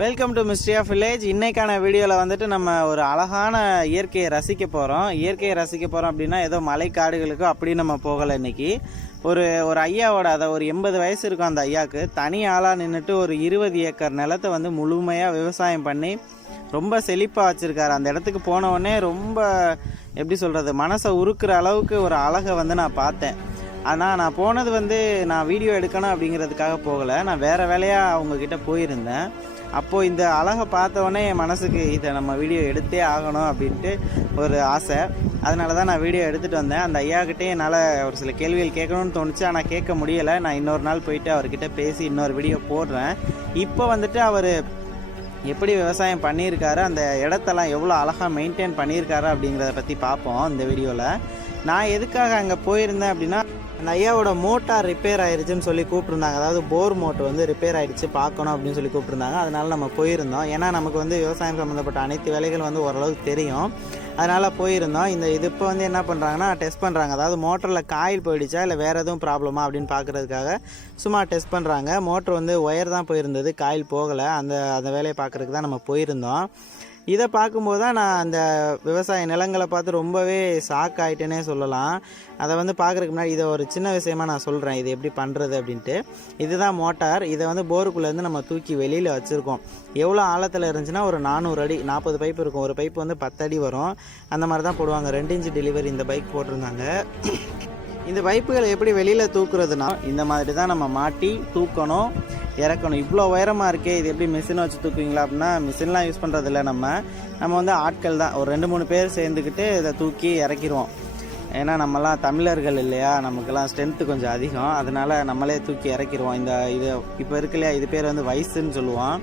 Welcome to mystery of village. இன்றைக்கான வீடியோவில் வந்துட்டு நம்ம ஒரு அழகான இயற்கையை ரசிக்க போகிறோம். அப்படின்னா ஏதோ மலை காடுகளுக்கோ அப்படி நம்ம போகலை. இன்றைக்கி ஒரு ஐயாவோட, அதை ஒரு 80 வயசு இருக்கும் அந்த ஐயாவுக்கு. தனி ஆளாக நின்றுட்டு ஒரு 20 ஏக்கர் நிலத்தை வந்து முழுமையாக விவசாயம் பண்ணி ரொம்ப செழிப்பாக வச்சுருக்காரு. அந்த இடத்துக்கு போனவுடனே ரொம்ப எப்படி சொல்கிறது, மனசை உருக்குற அளவுக்கு ஒரு அழகை வந்து நான் பார்த்தேன். ஆனால் நான் போனது வந்து நான் வீடியோ எடுக்கணும் அப்படிங்கிறதுக்காக போகலை, நான் வேறு வேலையாக அவங்கக்கிட்ட போயிருந்தேன். அப்போது இந்த அழகை பார்த்தவொடனே என் மனசுக்கு இதை நம்ம வீடியோ எடுத்தே ஆகணும் அப்படின்ட்டு ஒரு ஆசை. அதனால தான் நான் வீடியோ எடுத்துகிட்டு வந்தேன். அந்த ஐயாக்கிட்டே என்னால் ஒரு சில கேள்விகள் கேட்கணும்னு தோணுச்சு, ஆனால் கேட்க முடியலை. நான் இன்னொரு நாள் போயிட்டு அவர்கிட்ட பேசி இன்னொரு வீடியோ போடுறேன். இப்போ வந்துட்டு அவர் எப்படி விவசாயம் பண்ணியிருக்காரு, அந்த இடத்தெல்லாம் எவ்வளோ அழகாக மெயின்டைன் பண்ணியிருக்காரு அப்படிங்கிறத பற்றி பார்ப்போம் இந்த வீடியோவில். நான் எதுக்காக அங்கே போயிருந்தேன் அப்படின்னா, அந்த ஐயாவோட மோட்டார் ரிப்பேர் ஆயிடுச்சுன்னு சொல்லி கூப்பிட்ருந்தாங்க. அதாவது போர் மோட்டர் வந்து ரிப்பேர் ஆகிடுச்சு, பார்க்கணும் அப்படின்னு சொல்லி கூப்பிட்ருந்தாங்க. அதனால் நம்ம போயிருந்தோம். ஏன்னா நமக்கு வந்து விவசாயம் சம்மந்தப்பட்ட அனைத்து வேலைகள் வந்து ஓரளவுக்கு தெரியும். அதனால் போயிருந்தோம். இது இப்போ வந்து என்ன பண்ணுறாங்கன்னா, டெஸ்ட் பண்ணுறாங்க. அதாவது மோட்டரில் காயில் போயிடுச்சா இல்லை வேறு எதுவும் ப்ராப்ளமா அப்படின்னு பார்க்குறதுக்காக சும்மா டெஸ்ட் பண்ணுறாங்க. மோட்ரு வந்து ஒயர் தான் போயிருந்தது, காயில் போகலை. அந்த வேலையை பார்க்குறதுக்கு தான் நம்ம போயிருந்தோம். இதை பார்க்கும்போது தான் நான் அந்த விவசாய நிலங்களை பார்த்து ரொம்பவே ஷாக் ஆகிட்டேனே சொல்லலாம். அதை வந்து பார்க்குறதுக்கு முன்னாடி இதை ஒரு சின்ன விஷயமா நான் சொல்கிறேன், இது எப்படி பண்ணுறது அப்படின்ட்டு. இதுதான் மோட்டார். இதை வந்து போருக்குள்ளேருந்து நம்ம தூக்கி வெளியில் வச்சுருக்கோம். எவ்வளோ ஆழத்தில் இருந்துச்சுன்னா ஒரு 400 அடி, 40 பைப் இருக்கும். ஒரு பைப் வந்து 10 அடி வரும். அந்த மாதிரி தான் போடுவாங்க. 2 இன்ச் டெலிவரி இந்த பைக் போட்டிருந்தாங்க. இந்த பைப்புகளை எப்படி வெளியில் தூக்குறதுனா, இந்த மாதிரி தான் நம்ம மாட்டி தூக்கணும், இறக்கணும். இவ்வளோ உயரமாக இருக்கே, இது எப்படி மிஷினை வச்சு தூக்குவீங்களா அப்படின்னா, மிஷின்லாம் யூஸ் பண்ணுறதில்ல. நம்ம வந்து ஆட்கள் தான், ஒரு 2-3 பேர் சேர்ந்துக்கிட்டு இதை தூக்கி இறக்கிடுவோம். ஏன்னா நம்மலாம் தமிழர்கள் இல்லையா, நமக்கெல்லாம் ஸ்ட்ரென்த்து கொஞ்சம் அதிகம். அதனால் நம்மளே தூக்கி இறக்கிடுவோம். இது இப்போ இருக்கு இல்லையா, இது பேர் வந்து வயசுன்னு சொல்லுவோம்.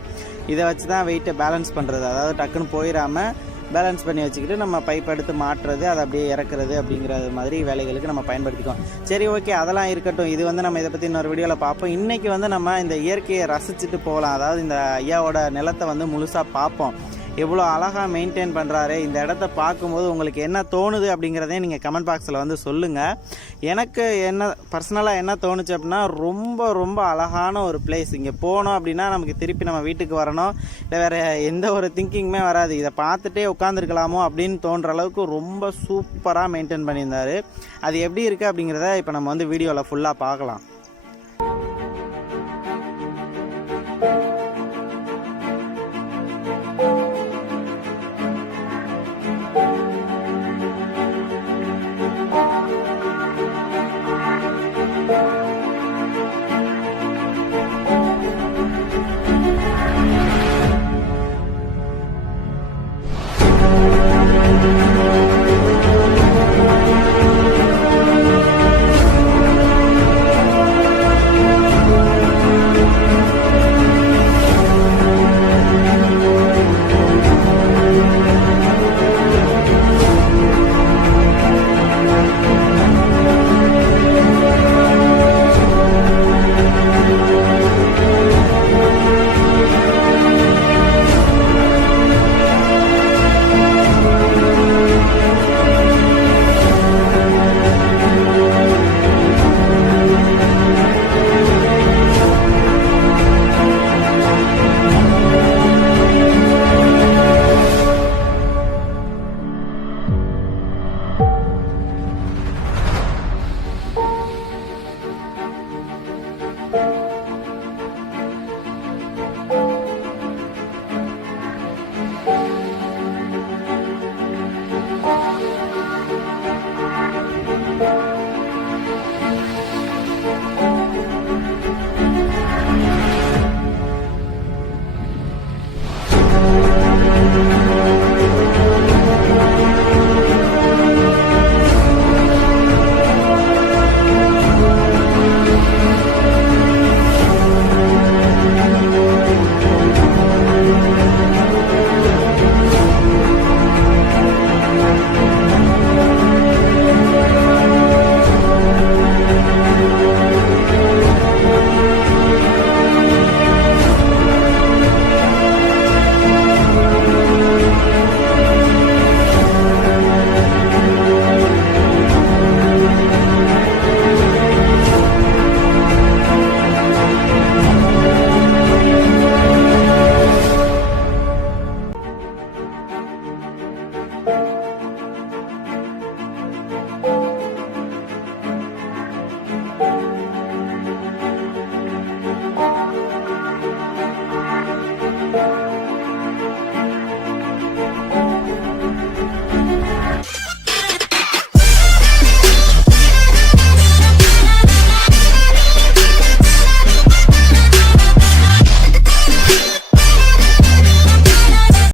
இதை வச்சு தான் வெயிட்டை பேலன்ஸ் பண்ணுறது. அதாவது டக்குன்னு போயிடாமல் பேலன்ஸ் பண்ணி வச்சுக்கிட்டு நம்ம பைப் எடுத்து மாட்டுறது, அதை அப்படியே இறக்குறது அப்படிங்கிற மாதிரி வேலைகளுக்கு நம்ம பயன்படுத்திக்குவோம். சரி, ஓகே, அதெல்லாம் இருக்கட்டும். இது வந்து நம்ம இதை பற்றி இன்னொரு வீடியோவில் பார்ப்போம். இன்றைக்கி வந்து நம்ம இந்த இயற்கையை ரசிச்சுட்டு போகலாம். அதாவது இந்த ஐயாவோட நிலத்தை வந்து முழுசாக பார்ப்போம். எவ்வளோ அழகாக மெயின்டைன் பண்ணுறாரு. இந்த இடத்த பார்க்கும்போது உங்களுக்கு என்ன தோணுது அப்படிங்கிறதே நீங்கள் கமெண்ட் பாக்ஸில் வந்து சொல்லுங்கள். எனக்கு பர்சனலாக என்ன தோணுச்சு அப்படின்னா, ரொம்ப ரொம்ப அழகான ஒரு பிளேஸ். இங்கே போனோம் அப்படின்னா நமக்கு திருப்பி நம்ம வீட்டுக்கு வரணும், இல்லை வேறு எந்த ஒரு திங்கிங்குமே வராது. இதை பார்த்துட்டே உட்காந்துருக்கலாமோ அப்படின்னு தோன்ற அளவுக்கு ரொம்ப சூப்பராக மெயின்டைன் பண்ணியிருந்தார். அது எப்படி இருக்குது அப்படிங்கிறத இப்போ நம்ம வந்து வீடியோவில் ஃபுல்லாக பார்க்கலாம்.